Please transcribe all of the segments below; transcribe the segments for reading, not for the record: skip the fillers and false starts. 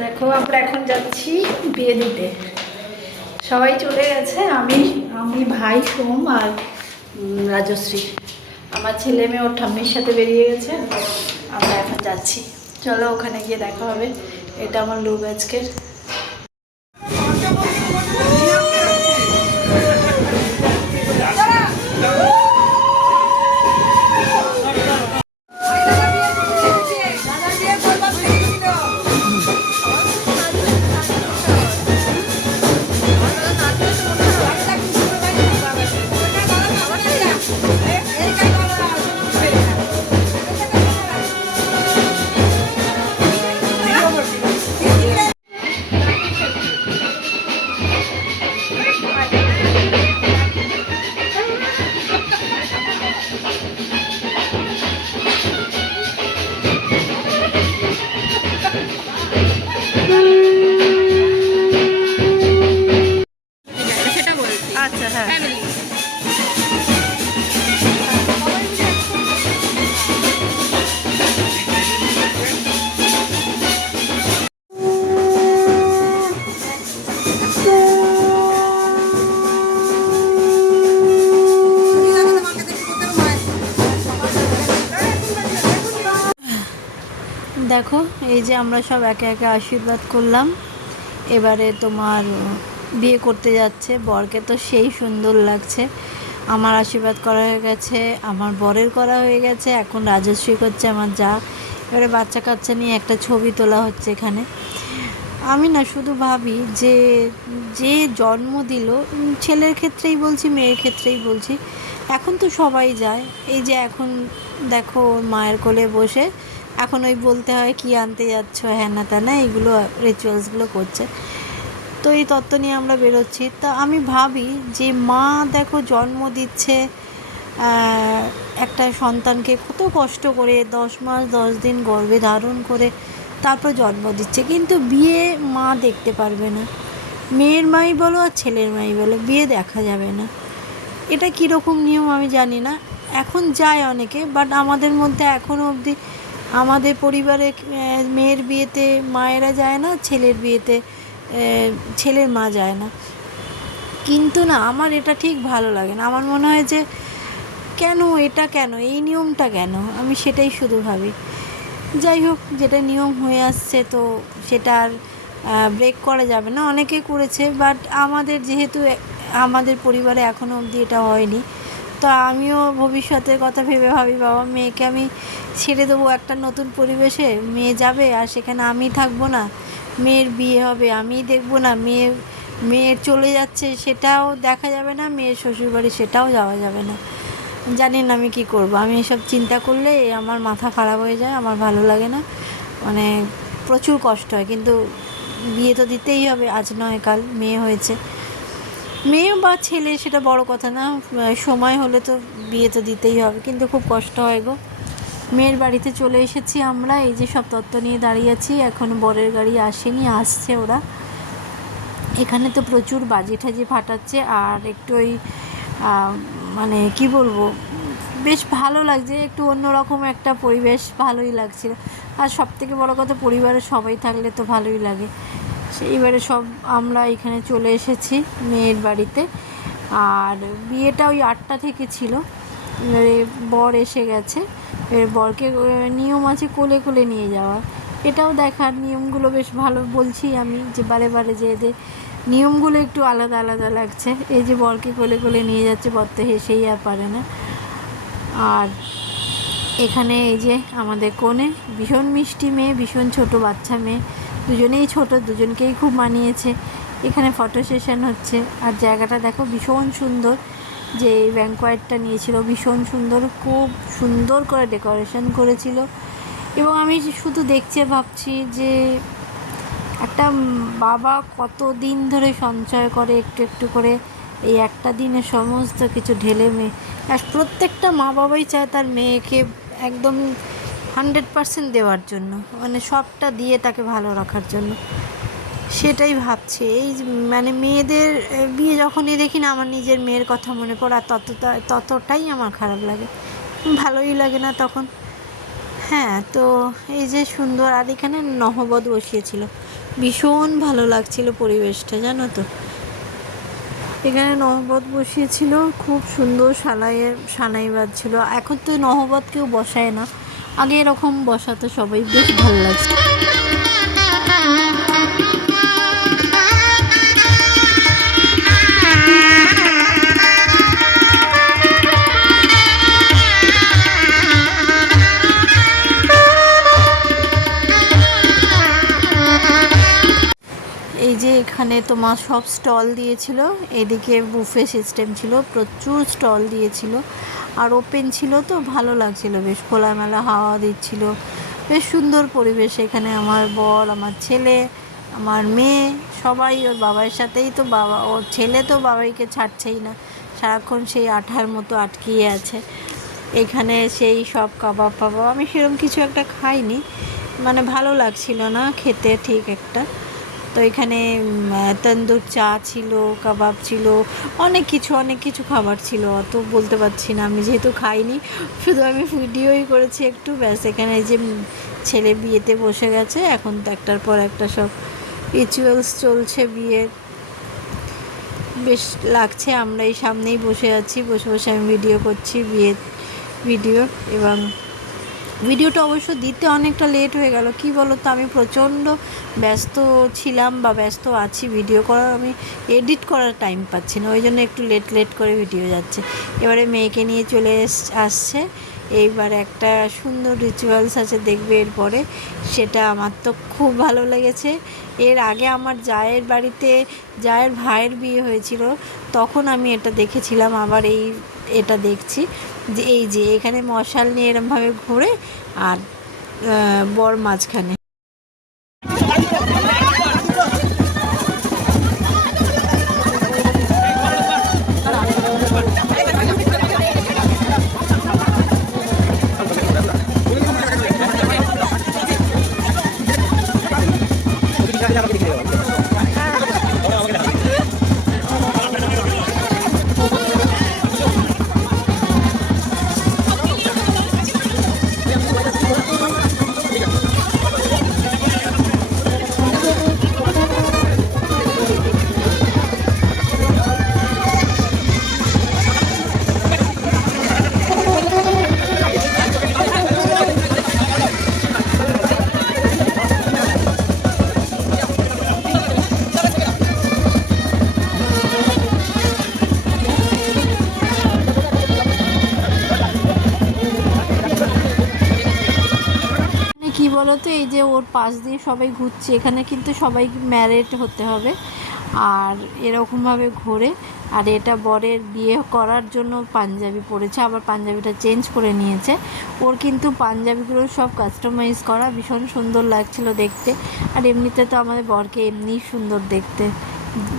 দেখো আমরা এখন যাচ্ছি বিয়ে দিতে। সবাই চলে গেছে, আমি ভাই সোম আর রাজশ্রী। আমার ছেলে মেয়ে ওর ঠাম্মির সাথে বেরিয়ে গেছে। আমরা এখন যাচ্ছি, চলো ওখানে গিয়ে দেখা হবে। এটা আমার লুক আজকের। আচ্ছা, হ্যাঁ। দেখো এই যে আমরা সব একে একে আশীর্বাদ করলাম। এবারে তোমার বিয়ে করতে যাচ্ছে বরকে, তো সেই সুন্দর লাগছে। আমার আশীর্বাদ করা হয়ে গেছে, আমার বরের করা হয়ে গেছে, এখন রাজশ্রী করছে আমার যা। এবারে বাচ্চা কাচ্চা নিয়ে একটা ছবি তোলা হচ্ছে এখানে। আমি না শুধু ভাবি যে যে জন্ম দিল, ছেলের ক্ষেত্রেই বলছি মেয়ের ক্ষেত্রেই বলছি, এখন তো সবাই যায়। এই যে এখন দেখো ওর মায়ের কোলে বসে এখন ওই বলতে হয় কি আনতে যাচ্ছ হ্যাঁ না তা না, এইগুলো রিচুয়ালসগুলো করছে। তো এই তত্ত্ব নিয়ে আমরা বেরোচ্ছি। তা আমি ভাবি যে মা দেখো জন্ম দিচ্ছে একটা সন্তানকে কত কষ্ট করে 10 মাস 10 দিন গর্ভে ধারণ করে তারপর জন্ম দিচ্ছে, কিন্তু বিয়ে মা দেখতে পারবে না। মেয়ের মাই বলো আর ছেলের মাই বলো, বিয়ে দেখা যাবে না। এটা কীরকম নিয়ম আমি জানি না, এখন যায় অনেকে, বাট আমাদের মধ্যে এখনও অবধি আমাদের পরিবারে মেয়ের বিয়েতে মায়েরা যায় না, ছেলের বিয়েতে ছেলের মা যায় না। কিন্তু না, আমার এটা ঠিক ভালো লাগে না। আমার মনে হয় যে কেন এটা, কেন এই নিয়মটা, কেন, আমি সেটাই শুধু ভাবি। যাই হোক, যেটা নিয়ম হয়ে আসছে তো সেটা আর ব্রেক করা যাবে না। অনেকে করেছে, বাট আমাদের যেহেতু আমাদের পরিবারে এখনও অবধি এটা হয়নি, তো আমিও ভবিষ্যতের কথা ভেবে ভাবি বাবা মেয়েকে আমি ছেড়ে দেবো একটা নতুন পরিবেশে, মেয়ে যাবে আর সেখানে আমি থাকবো না, মেয়ের বিয়ে হবে আমি দেখবো না, মেয়ের চলে যাচ্ছে সেটাও দেখা যাবে না, মেয়ের শ্বশুরবাড়ি সেটাও যাওয়া যাবে না। জানি না আমি কী করবো। আমি এসব চিন্তা করলে আমার মাথা খারাপ হয়ে যায়, আমার ভালো লাগে না, মানে প্রচুর কষ্ট হয়। কিন্তু বিয়ে তো দিতেই হবে, আজ নয় কাল মেয়ে হয়েছে। মেয়ে বা ছেলে সেটা বড় কথা না, সময় হলে তো বিয়ে তো দিতেই হবে, কিন্তু খুব কষ্ট হয় গো। মেয়ের বাড়িতে চলে এসেছি আমরা, এই যে সব তত্ত্ব নিয়ে দাঁড়িয়ে আছি, এখনও বরের গাড়ি আসেনি, আসছে ওরা। এখানে তো প্রচুর বাজি ঠাজি ফাটাচ্ছে, আর একটু ওই মানে কি বলবো, বেশ ভালো লাগছে, একটু অন্যরকম একটা পরিবেশ, ভালোই লাগছিল। আর সবথেকে বড় কথা, পরিবারের সবাই থাকলে তো ভালোই লাগে। সেইবারে সব আমরা এখানে চলে এসেছি মেয়ের বাড়িতে। আর বিয়েটা ওই 8টা থেকে ছিল, এবারে বর এসে গেছে। এবার বরকে নিয়ম আছে কোলে কোলে নিয়ে যাওয়া, এটাও দেখার। নিয়মগুলো বেশ ভালো, বলছি আমি যে বারে বারে যে এদের নিয়মগুলো একটু আলাদা আলাদা লাগছে। এই যে বরকে কোলে কোলে নিয়ে যাচ্ছে, বর তো হেসেই আর পারে না। আর এখানে এই যে আমাদের কনে, ভীষণ মিষ্টি মেয়ে, ভীষণ ছোট বাচ্চা মেয়ে, দুজনেই ছোট, দুজনকেই খুব মানিয়েছে। এখানে ফটো সেশন হচ্ছে, আর জায়গাটা দেখো ভীষণ সুন্দর। যে এই ব্যাঙ্কোয়েটটা নিয়েছিল ভীষণ সুন্দর, খুব সুন্দর করে ডেকোরেশন করেছিল। এবং আমি শুধু দেখছে ভাবছি যে একটা বাবা কত দিন ধরে সঞ্চয় করে একটু একটু করে এই একটা দিনে সমস্ত কিছু ঢেলে আর প্রত্যেকটা মা বাবাই চায় তার মেয়েকে একদম 100% দেওয়ার জন্য, মানে সবটা দিয়ে তাকে ভালো রাখার জন্য। সেটাই ভাবছি, এই মানে মেয়েদের বিয়ে যখনই দেখি না, আমার নিজের মেয়ের কথা মনে পড়ে, আর ততটাই আমার খারাপ লাগে, ভালোই লাগে না তখন। হ্যাঁ, তো এই যে সুন্দর। আর এখানে নহবত বসিয়েছিল, ভীষণ ভালো লাগছিল পরিবেশটা, জানো তো। এখানে নহবত বসিয়েছিল, খুব সুন্দর সানাই বাজছিল। এখন তো নহবত কেউ বসায় না, আগে এরকম বসাতো সবাই, বেশ ভালো লাগছে। এই যে এখানে তোমার সব স্টল দিয়েছিল, এদিকে বুফে সিস্টেম ছিল, প্রচুর স্টল দিয়েছিল, আর ওপেন ছিল তো ভালো লাগছিল, বেশ খোলামেলা হাওয়া দিচ্ছিল, বেশ সুন্দর পরিবেশ। এখানে আমার বর, আমার ছেলে, আমার মেয়ে, সবাই ওর বাবার সাথেই, তো বাবা, ওর ছেলে তো বাবাইকে ছাড়ছেই না, সারাক্ষণ সেই আঠার মতো আটকিয়ে আছে। এখানে সেই সব কাবাব ফাবাব, আমি সেরকম কিছু একটা খাইনি, মানে ভালো লাগছিল না খেতে ঠিক একটা। তো এখানে তন্দুর চা ছিল, কাবাব ছিল, অনেক কিছু খাবার ছিল, অত বলতে পারছি না, আমি যেহেতু খাইনি, শুধু আমি ভিডিওই করেছি একটু, ব্যাস। এখানে এই যে ছেলে বিয়েতে বসে গেছে, এখন তো একটার পর একটা সব রিচুয়ালস চলছে বিয়ের, বেশ লাগছে। আমরা এই সামনেই বসে আছি, বসে বসে আমি ভিডিও করছি, বিয়ের ভিডিও। এবং ভিডিওটা অবশ্য দিতে অনেকটা লেট হয়ে গেল, কি বলো তো, আমি প্রচণ্ড ব্যস্ত ছিলাম বা ব্যস্ত আছি, ভিডিও করার, আমি এডিট করার টাইম পাচ্ছি না, ওই জন্য একটু লেট করে ভিডিও যাচ্ছে। এবারে মেয়েকে নিয়ে চলে আসছে, এইবার একটা সুন্দর রিচুয়ালস আছে, দেখবে এরপরে, সেটা আমার তো খুব ভালো লেগেছে। এর আগে আমার জায়ের বাড়িতে জায়ের ভাইয়ের বিয়ে হয়েছিল, তখন আমি এটা দেখেছিলাম, আবার এটা দেখছি, যে এই যে এখানে মশাল নিয়ে এরমভাবে ঘোরে, আর বর মাঝখানে। কি বলতো, এই যে ওর পাশ দিয়ে সবাই ঘুরছে, এখানে কিন্তু সবাই ম্যারেড হতে হবে, আর এরকমভাবে ঘোরে। আর এটা বরের বিয়ে করার জন্য পাঞ্জাবি পরেছে, আবার পাঞ্জাবিটা চেঞ্জ করে নিয়েছে। ওর কিন্তু পাঞ্জাবিগুলো সব কাস্টমাইজ করা, ভীষণ সুন্দর লাগছিল দেখতে। আর এমনিতে তো আমাদের বরকে এমনিই সুন্দর দেখতে,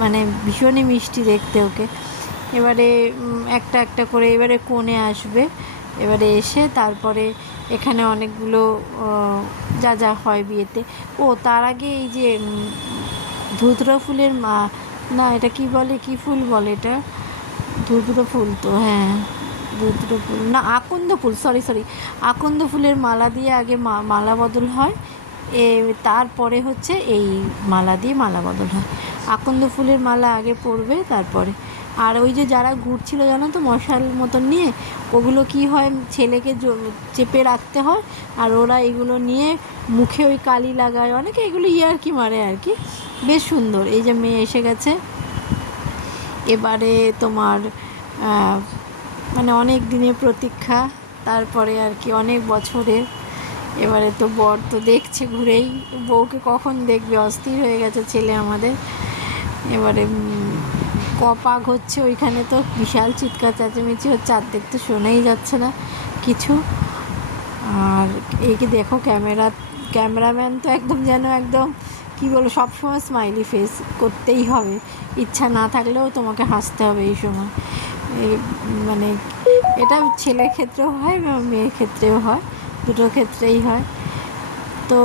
মানে ভীষণই মিষ্টি দেখতে ওকে। এবারে একটা একটা করে এবারে কোণে আসবে, এবারে এসে তারপরে এখানে অনেকগুলো যা যা হয় বিয়েতে। ও তার আগে এই যে ধুতরা ফুলের না, এটা কি বলে, কি ফুল বলে এটা, ধুতরা ফুল তো, হ্যাঁ ধুতরা ফুল না, আকন্দ ফুল, সরি, আকন্দ ফুলের মালা দিয়ে আগে মালা বদল হয়, তারপরে হচ্ছে এই মালা দিয়ে মালা বদল হয়। আকন্দ ফুলের মালা আগে পরবে, তারপরে। আর ওই যে যারা ঘুরছিল জানো তো মশাল মতন নিয়ে, ওগুলো কি হয়, ছেলেকে চেপে রাখতে হয়, আর ওরা এগুলো নিয়ে মুখে ওই কালি লাগায়, অনেকে এগুলো ইয়ার্কি মারে আর কি, বেশ সুন্দর। এই যে মেয়ে এসে গেছে, এবারে তোমার মানে অনেক দিনের প্রতীক্ষা, তারপরে আর কি অনেক বছরের। এবারে তো বর তো দেখছে ঘুরেই, বউকে কখন দেখবে, অস্থির হয়ে গেছে ছেলে আমাদের। এবারে কপাক হচ্ছে, ওইখানে তো বিশাল চিৎকার চেঁচামেচি হচ্ছে, অর্ধেক তো শোনাই যাচ্ছে না কিছু। আর এইকে দেখো, ক্যামেরাম্যান তো একদম যেন একদম কী বলবো, সবসময় স্মাইলি ফেস করতেই হবে, ইচ্ছা না থাকলেও তোমাকে হাসতে হবে এই সময়। মানে এটা ছেলের ক্ষেত্রেও হয় এবং মেয়ের ক্ষেত্রেও হয়, দুটো ক্ষেত্রেই হয়। তো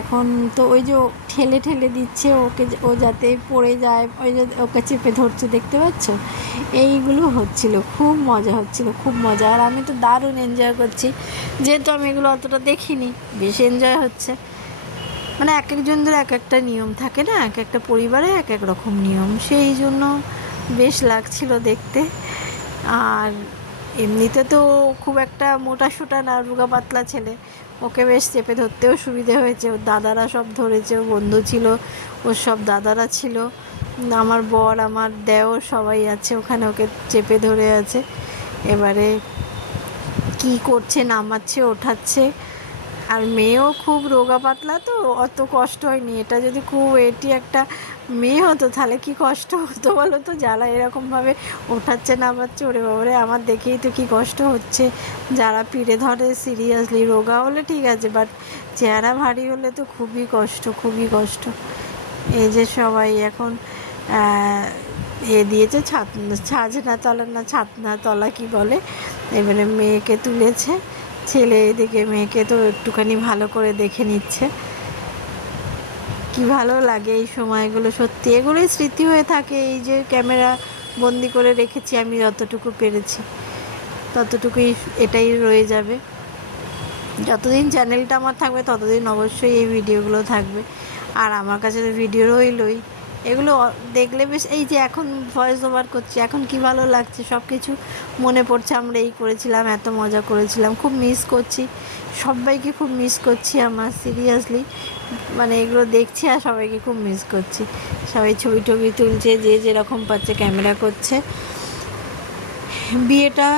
এখন তো ওই যে ঠেলে দিচ্ছে ওকে, ও যাতে পড়ে যায়, ওই যে ওকে চেপে ধরছে, দেখতে পাচ্ছ, এইগুলো হচ্ছিল, খুব মজা হচ্ছিল, খুব মজা। আর আমি তো দারুণ এনজয় করছি, যেহেতু আমি এগুলো অতটা দেখিনি, বেশ এনজয় হচ্ছে, মানে এক একজনদের এক একটা নিয়ম থাকে না, এক একটা পরিবারে এক এক রকম নিয়ম, সেই জন্য বেশ লাগছিল দেখতে। আর এমনিতে তো খুব একটা মোটা সোটা না, রোগা পাতলা ছেলে, ওকে বেশ চেপে ধরতেও সুবিধে হয়েছে। ওর দাদারা সব ধরেছে, ও বন্ধু ছিল, ওর সব দাদারা ছিল, আমার বর, আমার দেওর সবাই আছে ওখানে, ওকে চেপে ধরে আছে। এবারে কি করছে, নামাচ্ছে, ওঠাচ্ছে। আর মেয়েও খুব রোগা পাতলা, তো অত কষ্ট হয়নি। এটা যদি খুব একটা মেয়ে হতো তাহলে কি কষ্ট হতো বলো তো, যারা এরকমভাবে ওঠাচ্ছে নামাচ্ছে, ওরে বাবারে, আমার দেখেই তো কি কষ্ট হচ্ছে। যারা পিড়ে ধরে সিরিয়াসলি, রোগা হলে ঠিক আছে, বাট চেহারা ভারী হলে তো খুবই কষ্ট, খুবই কষ্ট। এই যে সবাই এখন দিয়েছে ছাজনা তলা না ছাতনা তলা কি বলে, এবারে মেয়েকে তুলেছে, ছেলে এদিকে মেয়েকে তো একটুখানি ভালো করে দেখে নিচ্ছে। কি ভালো লাগে এই সময়গুলো, সত্যি এগুলোই স্মৃতি হয়ে থাকে। এই যে ক্যামেরা বন্দি করে রেখেছি আমি, যতটুকু পেরেছি ততটুকুই, এটাই রয়ে যাবে। যতদিন চ্যানেলটা আমার থাকবে ততদিন অবশ্যই এই ভিডিওগুলো থাকবে। আর আমার কাছে তো ভিডিও রইলই, এগুলো দেখলে বেশ, এই যে এখন ভয়েস ওভার করছি, এখন কি ভালো লাগছে, সব কিছু মনে পড়ছে। আমরা এই করেছিলাম, এত মজা করেছিলাম, খুব মিস করছি সবাইকে, খুব মিস করছি আমার, সিরিয়াসলি। মানে এগুলো দেখছি আর সবাইকে খুব মিস করছি। সবাই ছবি টবি তুলছে, যে যেরকম পাচ্ছে ক্যামেরা করছে। বিয়েটা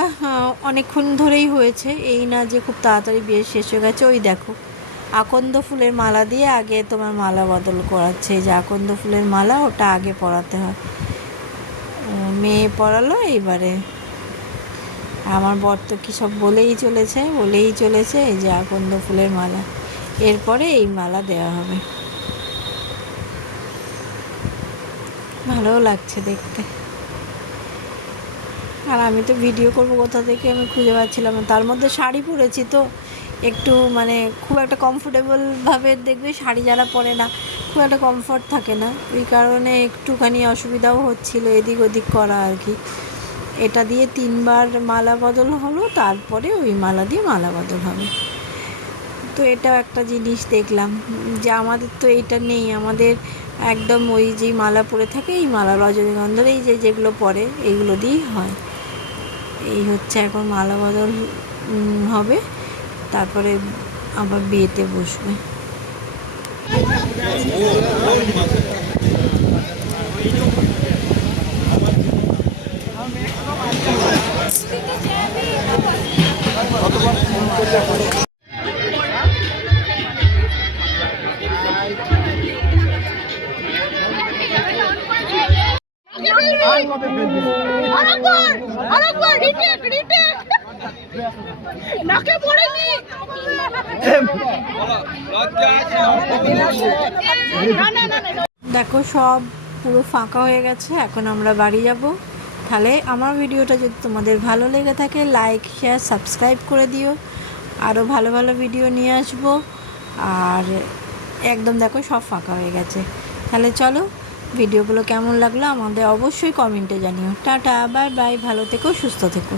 অনেকক্ষণ ধরেই হয়েছে, এই না যে খুব তাড়াতাড়ি বিয়ে শেষ হয়ে গেছে। ওই দেখো, আকন্দ ফুলের মালা দিয়ে আগে তোমার মালা বদল করাচ্ছে। এই যে আকন্দ ফুলের মালা, ওটা আগে পরাতে হয়। মেয়ে পরালো, এইবারে আমার বর তো কী সব বলেই চলেছে। এই যে আকন্দ ফুলের মালা, এরপরে এই মালা দেওয়া হবে। ভালোও লাগছে দেখতে। আর আমি তো ভিডিও করবো কোথা থেকে আমি খুঁজে পাচ্ছিলাম না। তার মধ্যে শাড়ি পরেছি, তো একটু মানে খুব একটা কমফোর্টেবলভাবে, দেখবে শাড়ি যারা পরে না খুব একটা কমফর্ট থাকে না, ওই কারণে একটুখানি অসুবিধাও হচ্ছিলো এদিক ওদিক করা আর কি। এটা দিয়ে 3বার মালা বদল হলো, তারপরে ওই মালা দিয়ে মালা বদল হবে। তো এটাও একটা জিনিস দেখলাম যে আমাদের তো এইটা নেই, আমাদের একদম ওই যেই মালা পরে থাকে, এই মালা রজনীগন্ধার এই যেগুলো পরে এইগুলো দিয়েই হয়। এই হচ্ছে এখন মালা বদল হবে, তারপরে আবার বিয়েতে বসবে। দেখো সব পুরো ফাঁকা হয়ে গেছে, এখন আমরা বাড়ি যাব। তাহলে আমার ভিডিওটা যদি তোমাদের ভালো লেগে থাকে, লাইক শেয়ার সাবস্ক্রাইব করে দিও, আরও ভালো ভালো ভিডিও নিয়ে আসবো। আর একদম দেখো সব ফাঁকা হয়ে গেছে। তাহলে চলো, ভিডিওগুলো কেমন লাগলো আমাদের অবশ্যই কমেন্টে জানিও। টাটা, বাই বাই, ভালো থেকো, সুস্থ থেকো।